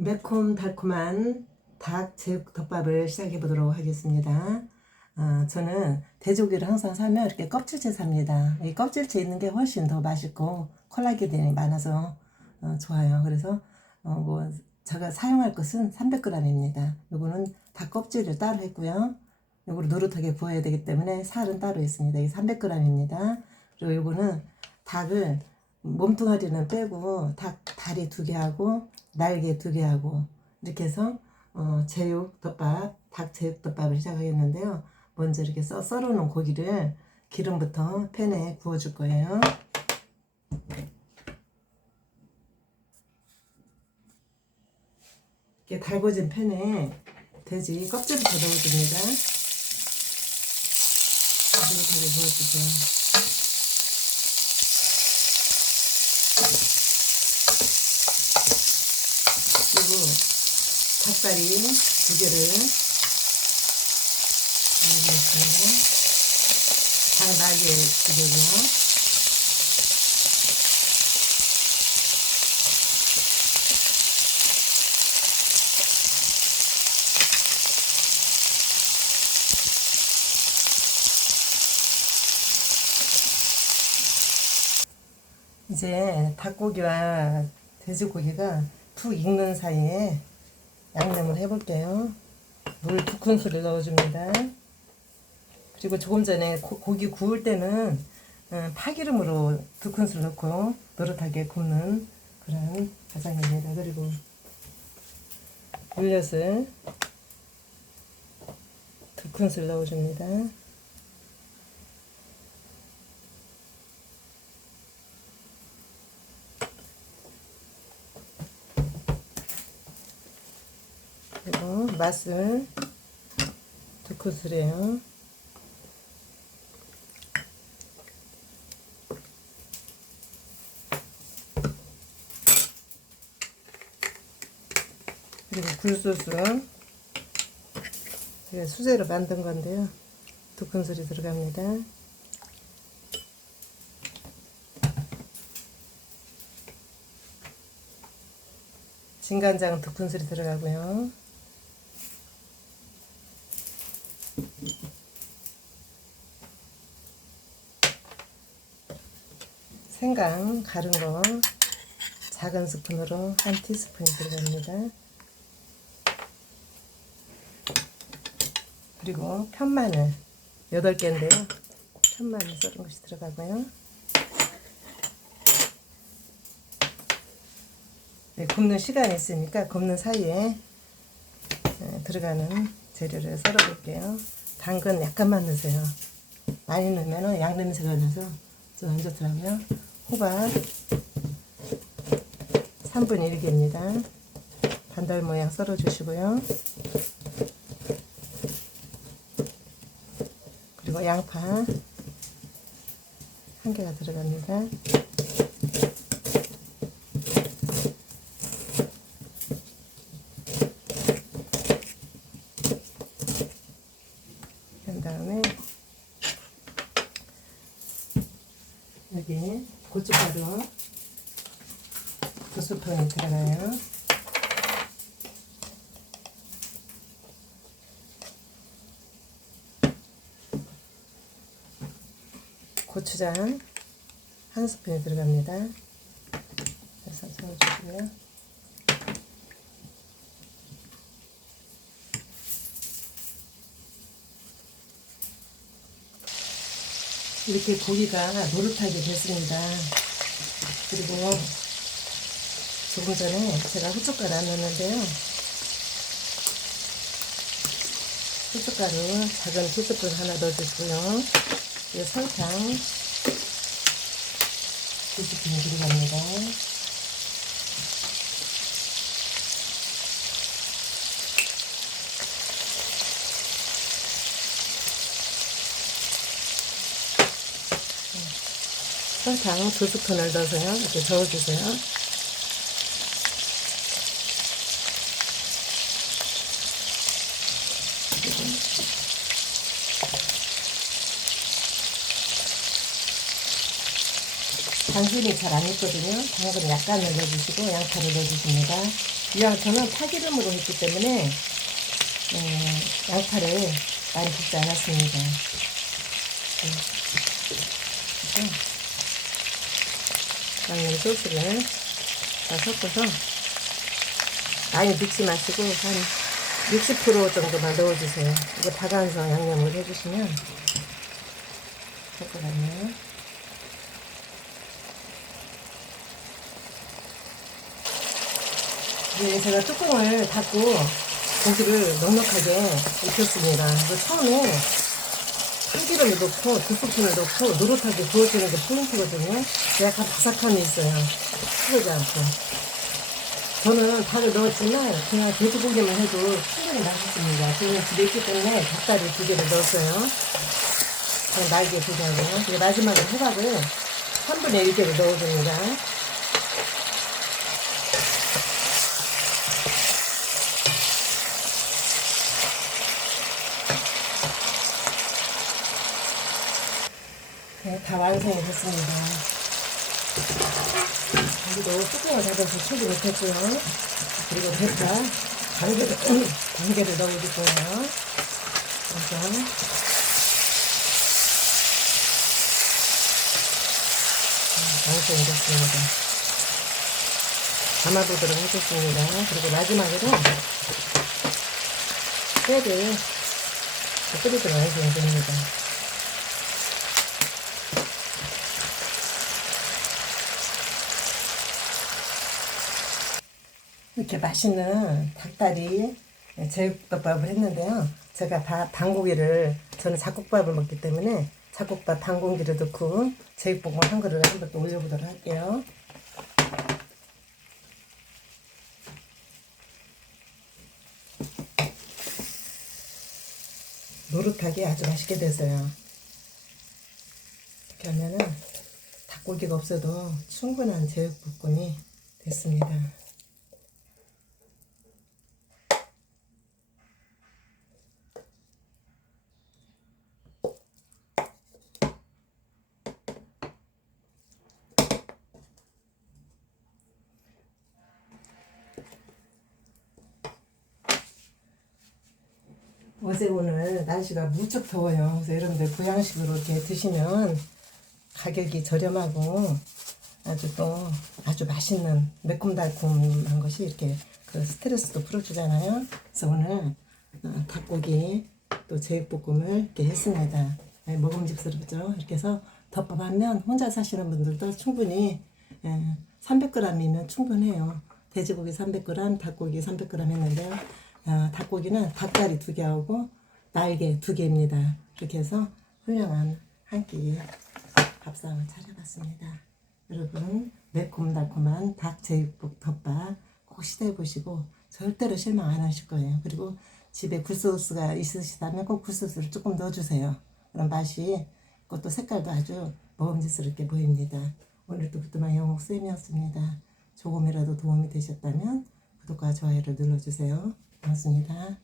매콤 달콤한 닭 제육덮밥을 시작해 보도록 하겠습니다. 아, 저는 돼지고기를 항상 사면 이렇게 껍질째 삽니다. 이 껍질째 있는 게 훨씬 더 맛있고 콜라겐이 많아서 어, 좋아요. 그래서 어, 뭐 제가 사용할 것은 300g입니다. 요거는 닭 껍질을 따로 했고요. 요거를 노릇하게 구워야 되기 때문에 살은 따로 있습니다. 이게 300g입니다. 그리고 요거는 닭을 몸뚱아리는 빼고 닭 다리 두 개 하고 날개 두 개 하고 이렇게 해서 어, 제육 덮밥 닭 제육 덮밥을 시작하겠는데요. 먼저 이렇게 써 썰어놓은 고기를 기름부터 팬에 구워줄 거예요. 이렇게 달궈진 팬에 돼지 껍질을 더 넣어줍니다. 노릇하게 구워주세 요. 그리고 닭다리 두 개를 넣어주겠습니다. 닭 날개 두 개고요. 이제 닭고기와 돼지고기가 푹 익는 사이에 양념을 해볼게요. 물 두 큰술을 넣어줍니다. 그리고 조금 전에 고, 기 구울 때는 음, 파기름으로 두 큰술 넣고 노릇하게 굽는 그런 가장입니다. 그리고 물엿을 두 큰술 넣어줍니다. 그리고 맛을 두 큰술이에요. 그리고 굴소스 제가 수제로 만든 건데요. 두 큰술이 들어갑니다. 진간장 두 큰술이 들어가고요. 생강 가른 거 작은 스푼으로 한 티스푼이 들어갑니다. 그리고 편마늘 8개인데요. 편마늘 썰은 것이 들어가고요. 네, 굽는 시간이 있으니까 굽는 사이에 네, 들어가는 재료를 썰어 볼게요. 당근 약간만 넣으세요. 많이 넣으면 양 냄새가 나서 좀 안 좋더라고요. 호박 3분의 1개입니다. 반달 모양 썰어 주시고요. 그리고 양파 한 개가 들어갑니다. 그 다음에 여기 고춧가루 두 스푼이 들어가요. 고추장 한 스푼이 들어갑니다. 그래서 저어주시고요. 이렇게 고기가 노릇하게 됐습니다. 그리고 조금 전에 제가 후춧가루 안 넣었는데요. 후춧가루 작은 티스푼 하나 넣어주고요. 이 설탕 티스푼이 들어갑니다. 설탕 두 스푼을 넣어서요. 이렇게 저어주세요. 당근이 잘안 익거든요. 당근 약간 넣어주시고 양파를 넣어주십니다. 야, 저는 파기름으로 했기 때문에 어, 양파를 많이 볶지 않았습니다. 네. 그래서 양념 소스를 다 섞어서 많이 넣지 마시고 한 60% 정도만 넣어주세요. 이거 박아서 양념을 해주시면 될것 같네요. 네, 제가 뚜껑을 닫고 고기를 넉넉하게 익혔습니다. 처음에 참기름을 넣고 두 스푼을 넣고 노릇하게 구워주는 게 포인트거든요. 약간 바삭함이 있어요. 튀지 않고. 저는 닭을 넣었지만 그냥 돼지고기만 해도 충분히 맛있습니다. 저는 집에 있기 때문에 닭다리 두 개를 넣었어요. 그냥 날개 두 개하고요. 마지막으로 호박을 3분의 1개를 넣어줍니다. 다 완성이 됐습니다. 여기도 뚜껑을 닫아서 채지 못했고요. 그리고 대파 반 개를, 반 개를 넣어줄 거예요. 네, 완성이 됐습니다. 담아보도록 하겠습니다. 그리고 마지막으로 쇠를 끓이도록 완성이 됩니다. 이렇게 맛있는 닭다리 제육덮밥을 했는데요. 제가 다 단고기를 저는 잡곡밥을 먹기 때문에 잡곡밥 단고기를 넣고 제육볶음 한 그릇을 한번 또 올려보도록 할게요. 노릇하게 아주 맛있게 됐어요. 이렇게 하면은 닭고기가 없어도 충분한 제육볶음이 됐습니다. 어제 오늘 날씨가 무척 더워요. 그래서 여러분들 보양식으로 이렇게 드시면 가격이 저렴하고 아주 또 아주 맛있는 매콤달콤한 것이 이렇게 그 스트레스도 풀어주잖아요. 그래서 오늘 어, 닭고기 또 제육볶음을 이렇게 했습니다. 네, 먹음직스럽죠. 이렇게 해서 덮밥 하면 혼자 사시는 분들도 충분히 예, 300g이면 충분해요. 돼지고기 300g, 닭고기 300g 했는데요. 어, 닭고기는 닭다리 두 개하고 날개 두 개입니다. 이렇게 해서 훌륭한 한 끼 밥상을 차려봤습니다. 여러분 매콤달콤한 닭 제육볶 덮밥 꼭 시도해 보시고 절대로 실망 안 하실 거예요. 그리고 집에 굴소스가 있으시다면 꼭 굴소스를 조금 넣어주세요. 그럼 맛이 그것도 색깔도 아주 먹음직스럽게 보입니다. 오늘도 부뚜막 영옥 쌤이었습니다. 조금이라도 도움이 되셨다면 구독과 좋아요를 눌러주세요. 고맙습니다.